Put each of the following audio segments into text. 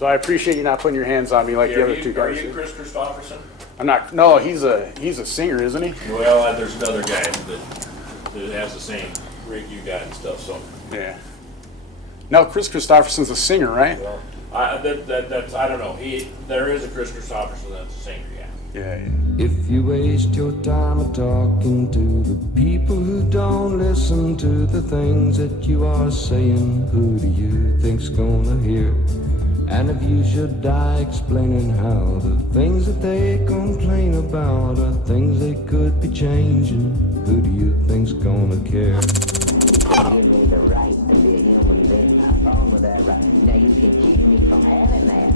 So I appreciate you not putting your hands on me like the other two guys. Are you Chris Christopherson? I'm not. No, he's a singer, isn't he? Well, there's another guy that has the same rig you got and stuff. So yeah. No, Chris Christopherson's a singer, right? well, I don't know. There is a Chris Christopherson that's a singer. Yeah. If you waste your time talking to the people who don't listen to the things that you are saying, who do you think's gonna hear? And if you should die explaining how the things that they complain about are things they could be changing, who do you think's gonna care? Give me the right to be a human being. Have fun with that right. Now you can keep me from having that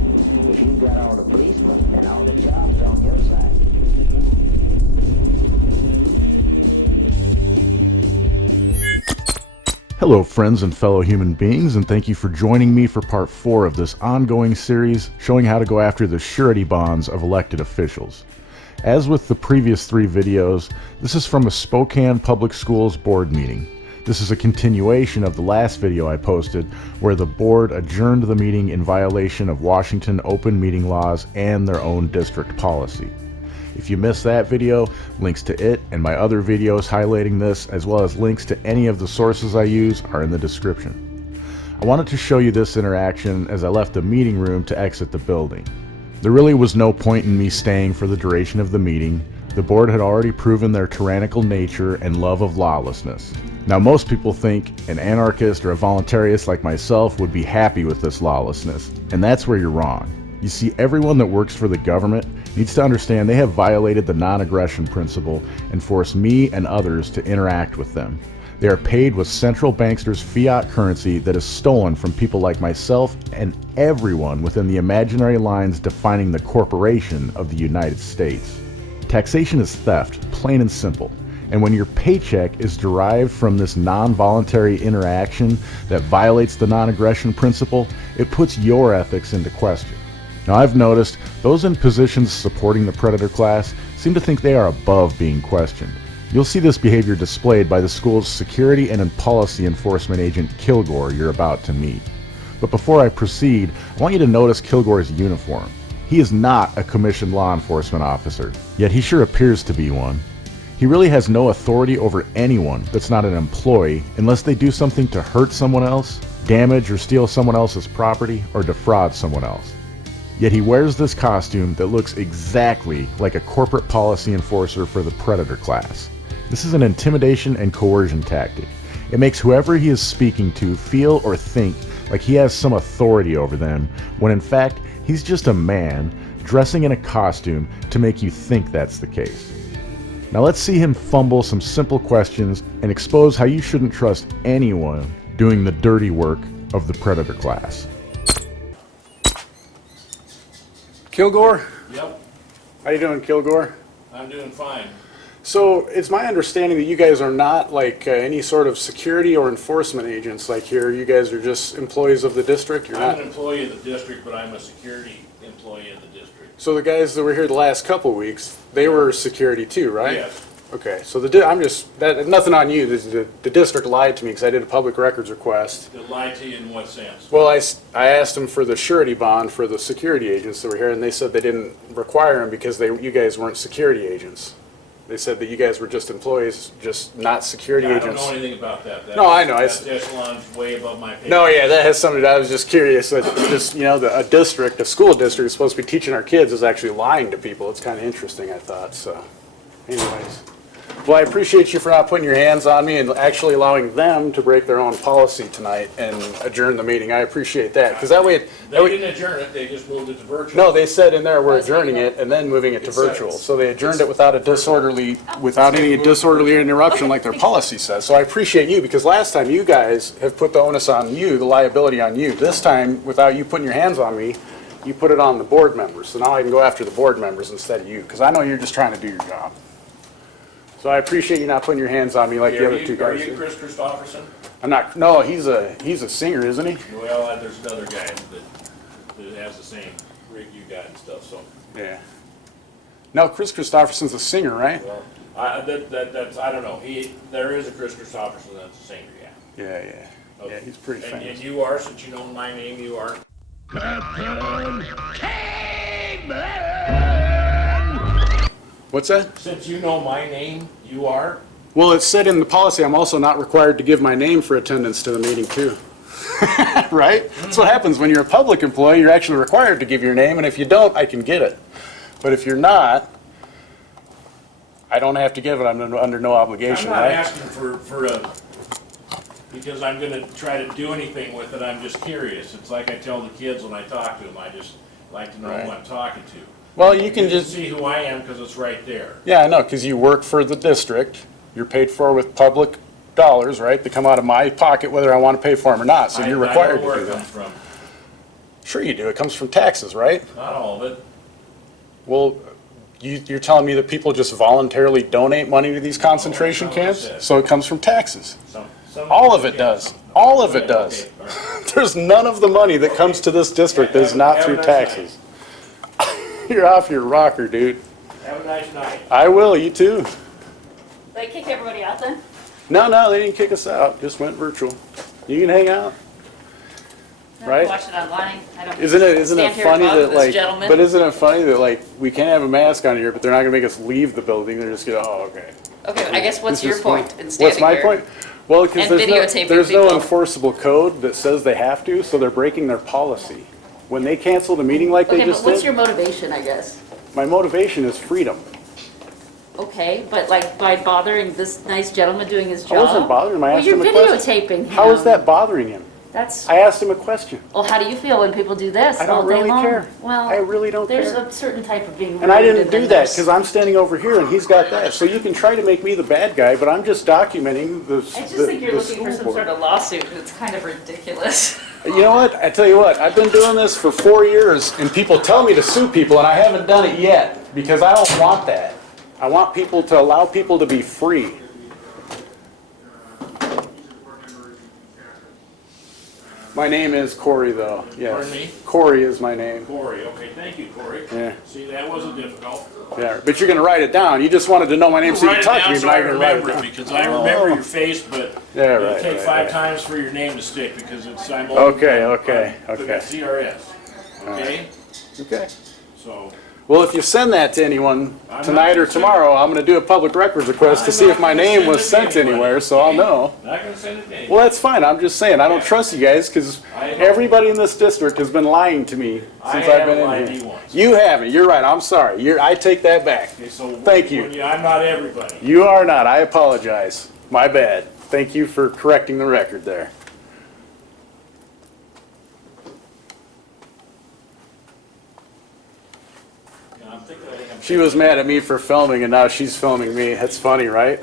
if you've got all the policemen and all the jobs on your side. Hello friends and fellow human beings, and thank you for joining me for part 4 of this ongoing series showing how to go after the surety bonds of elected officials. As with the previous 3 videos, this is from a Spokane Public Schools board meeting. This is a continuation of the last video I posted where the board adjourned the meeting in violation of Washington open meeting laws and their own district policy. If you missed that video, links to it and my other videos highlighting this, as well as links to any of the sources I use, are in the description. I wanted to show you this interaction as I left the meeting room to exit the building. There really was no point in me staying for the duration of the meeting. The board had already proven their tyrannical nature and love of lawlessness. Now most people think an anarchist or a voluntarist like myself would be happy with this lawlessness, and that's where you're wrong. You see, everyone that works for the government needs to understand they have violated the non-aggression principle and forced me and others to interact with them. They are paid with central banksters' fiat currency that is stolen from people like myself and everyone within the imaginary lines defining the corporation of the United States. Taxation is theft, plain and simple. And when your paycheck is derived from this non-voluntary interaction that violates the non-aggression principle, it puts your ethics into question. Now I've noticed those in positions supporting the predator class seem to think they are above being questioned. You'll see this behavior displayed by the school's security and policy enforcement agent Kilgore you're about to meet. But before I proceed, I want you to notice Kilgore's uniform. He is not a commissioned law enforcement officer, yet he sure appears to be one. He really has no authority over anyone that's not an employee unless they do something to hurt someone else, damage or steal someone else's property, or defraud someone else. Yet he wears this costume that looks exactly like a corporate policy enforcer for the predator class. This is an intimidation and coercion tactic. It makes whoever he is speaking to feel or think like he has some authority over them, when in fact he's just a man dressing in a costume to make you think that's the case. Now let's see him fumble some simple questions and expose how you shouldn't trust anyone doing the dirty work of the predator class. Kilgore? Yep, How you doing, Kilgore? I'm doing fine. So it's my understanding that you guys are not like any sort of security or enforcement agents like here. You guys are just employees of the district? You're I'm not. an employee of the district, but I'm a security employee of the district. So the guys that were here the last couple of weeks, they were security too, right? Yes. Okay, so I'm just, nothing on you. The district lied to me because I did a public records request. They lied to you in what sense? Well, I asked them for the surety bond for the security agents that were here, and they said they didn't require them because you guys weren't security agents. They said that you guys were just employees, just not security I agents. don't know anything about that. No, I know. That's echelon's way above my pay. No, yeah, that has something to do. I was just curious. Just, a school district is supposed to be teaching our kids is actually lying to people. It's kind of interesting, I thought. So, anyways. Well, I appreciate you for not putting your hands on me and actually allowing them to break their own policy tonight and adjourn the meeting. I appreciate that, because that way. They didn't adjourn it, they just moved it to virtual. No, they said in there we're adjourning it and then moving it to virtual. So they adjourned it without any disorderly interruption like their policy says. So I appreciate you, because last time you guys have put the onus on you, the liability on you. This time, without you putting your hands on me, you put it on the board members. So now I can go after the board members instead of you, because I know you're just trying to do your job. So I appreciate you not putting your hands on me like the other two guys Are you did. Chris Christopherson? I'm not. No, he's a singer, isn't he? Well, there's another guy that has the same rig you got and stuff, so. Yeah. No, Chris Christopherson's a singer, right? Well, I don't know. There is a Chris Christopherson that's a singer, yeah. Yeah. Okay. Yeah, he's pretty famous. And you are, since you know my name, you are. What's that? Since you know my name, you are? Well, it's said in the policy, I'm also not required to give my name for attendance to the meeting too. Right? That's what happens when you're a public employee, you're actually required to give your name, and if you don't, I can get it. But if you're not, I don't have to give it, I'm under no obligation, I'm not right? asking for a, because I'm gonna try to do anything with it, I'm just curious. It's like I tell the kids when I talk to them, I just like to know who I'm talking to. Well, you can just, see who I am because it's right there. yeah, I know, because you work for the district, you're paid for with public dollars, right? They come out of my pocket whether I want to pay for them or not, so you're required to do I know where it that. comes from. Sure you do, it comes from taxes, right? Not all of it. Well, you're telling me that people just voluntarily donate money to these concentration that's not what I camps? said. So it comes from taxes. Some All of it does. All of it Okay, does. okay, all right. There's none of the money that comes to this district that is not Have a through nice taxes. You're off your rocker, dude. Have a nice night. I will, you too. They kick everybody out then? No, they didn't kick us out, just went virtual. You can hang out. No, Right? Watch it online. I don't Isn't it stand here funny above that this like, gentleman. but isn't it funny that like, we can't have a mask on here, but they're not gonna make us leave the building, they're just gonna, oh, okay. Okay, I guess what's This your is fun. point in standing What's my here? point? Well, because And videotaping there's no people. enforceable code that says they have to, so they're breaking their policy. When they cancel the meeting like they Okay, but just what's your did, motivation, I guess? my motivation is freedom. Okay, but like by bothering this nice gentleman doing his job? I wasn't bothering him, I asked him a Well, question. you're videotaping him. How is that bothering him? That's, I asked him a question. well, how do you feel when people do this I don't all day really long? care. Well, I really don't there's care. a certain type of being rude. And I didn't do then that there's- because I'm standing over here and he's got that. So you can try to make me the bad guy, but I'm just documenting the I just think you're the looking for school some board. sort of lawsuit, and it's kind of ridiculous. You know what? I tell you what, I've been doing this for 4 years and people tell me to sue people and I haven't done it yet because I don't want that. I want people to allow people to be free. My name is Corey though, yes. Pardon me? Corey is my name. Corey, okay, thank you, Corey. Yeah. See, that wasn't difficult. Yeah, but you're gonna write it down. You just wanted to know my name so you Write can it talk to down me, so but I now you're gonna write it remember it, down. because I remember your face, but Yeah, it'll right, take right, 5 right. times for your name to stick, because it's, I'm Okay, on okay. CRS, okay? Okay. So, Well, if you send that to anyone I'm tonight not or gonna send tomorrow, I'm gonna do a public records request to I'm see if not my gonna name send was it to sent anybody, anywhere, so I'll okay? know. not gonna send it to anyone. Well, that's fine. I'm just saying, I don't trust you guys because I know. everybody in this district has been lying to me I since I've haven't been lied in to here. you once. You haven't. You're right. I'm sorry. I take that back. Okay, so Thank you. I'm not everybody. You are not. I apologize. My bad. Thank you for correcting the record there. And I'm thinking, I think I'm She was mad at me for filming and now she's filming me. That's funny, right?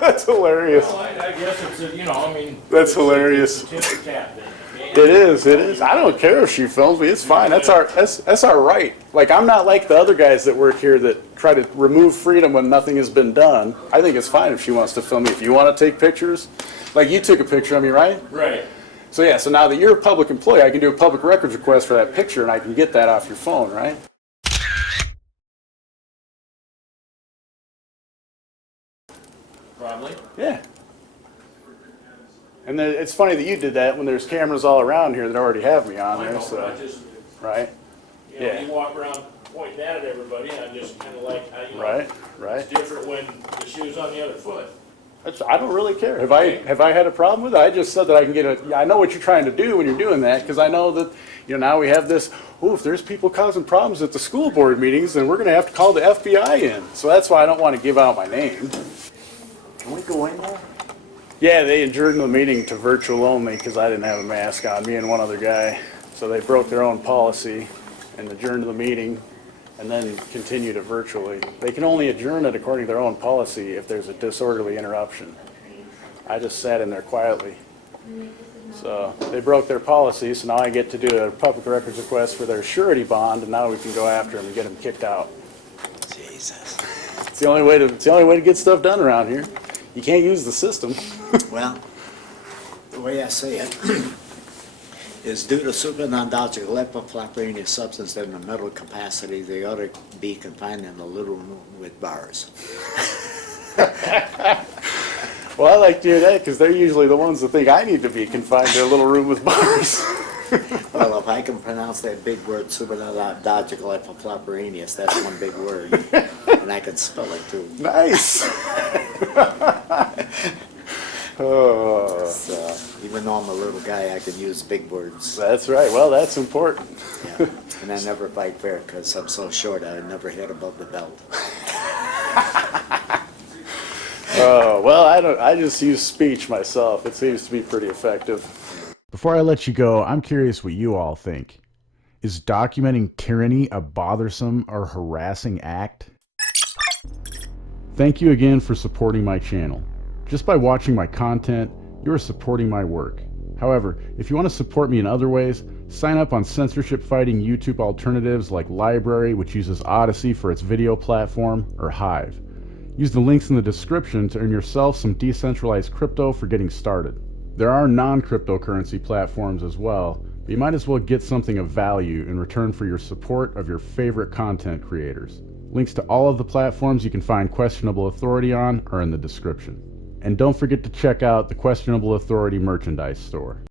That's hilarious. Well, I guess it's, a, you know, I mean. That's it's hilarious. a tip of the cap thing, okay? It is, it is. I don't care if she films me, it's fine, that's our right. Like, I'm not like the other guys that work here that try to remove freedom when nothing has been done. I think it's fine if she wants to film me. If you want to take pictures, like you took a picture of me, right? Right. So yeah, so now that you're a public employee, I can do a public records request for that picture and I can get that off your phone, right? Probably. Yeah. And then it's funny that you did that when there's cameras all around here that already have me on I there, know, so, I just, right? you know, Yeah. you walk around pointing that at everybody, and I just kind of like, how, you know. Right, right. It's different when the shoe's on the other foot. I don't really care. Have I had a problem with it? I just said that I can get a, I know what you're trying to do when you're doing that, because I know that, you know, now we have this, oh, if there's people causing problems at the school board meetings, then we're gonna have to call the FBI in. So that's why I don't want to give out my name. Can we go in there? Yeah, they adjourned the meeting to virtual only because I didn't have a mask on, me and one other guy. So they broke their own policy and adjourned the meeting and then continued it virtually. They can only adjourn it according to their own policy if there's a disorderly interruption. I just sat in there quietly. So they broke their policy, so now I get to do a public records request for their surety bond, and now we can go after them and get them kicked out. Jesus. It's the only way to get stuff done around here. You can't use the system. Well, the way I say it is due to supernautagical leptoflapping substance in the mental capacity, they ought to be confined in a little room with bars. Well, I like to hear that because they're usually the ones that think I need to be confined to a little room with bars. Well, if I can pronounce that big word supernautagical leptoflapping, that's one big word. And And I can spell it too. Nice. Oh, So, even though I'm a little guy, I can use big words. that's right. Well, that's important. Yeah. And I never fight fair because I'm so short, I never hit above the belt. Oh, well, I just use speech myself. It seems to be pretty effective. Before I let you go, I'm curious what you all think. Is documenting tyranny a bothersome or harassing act? Thank you again for supporting my channel. Just by watching my content, you are supporting my work. However, if you want to support me in other ways, sign up on censorship-fighting YouTube alternatives like LBRY, which uses Odyssey for its video platform, or Hive. Use the links in the description to earn yourself some decentralized crypto for getting started. There are non-cryptocurrency platforms as well, but you might as well get something of value in return for your support of your favorite content creators. Links to all of the platforms you can find Questionable Authority on are in the description. And don't forget to check out the Questionable Authority merchandise store.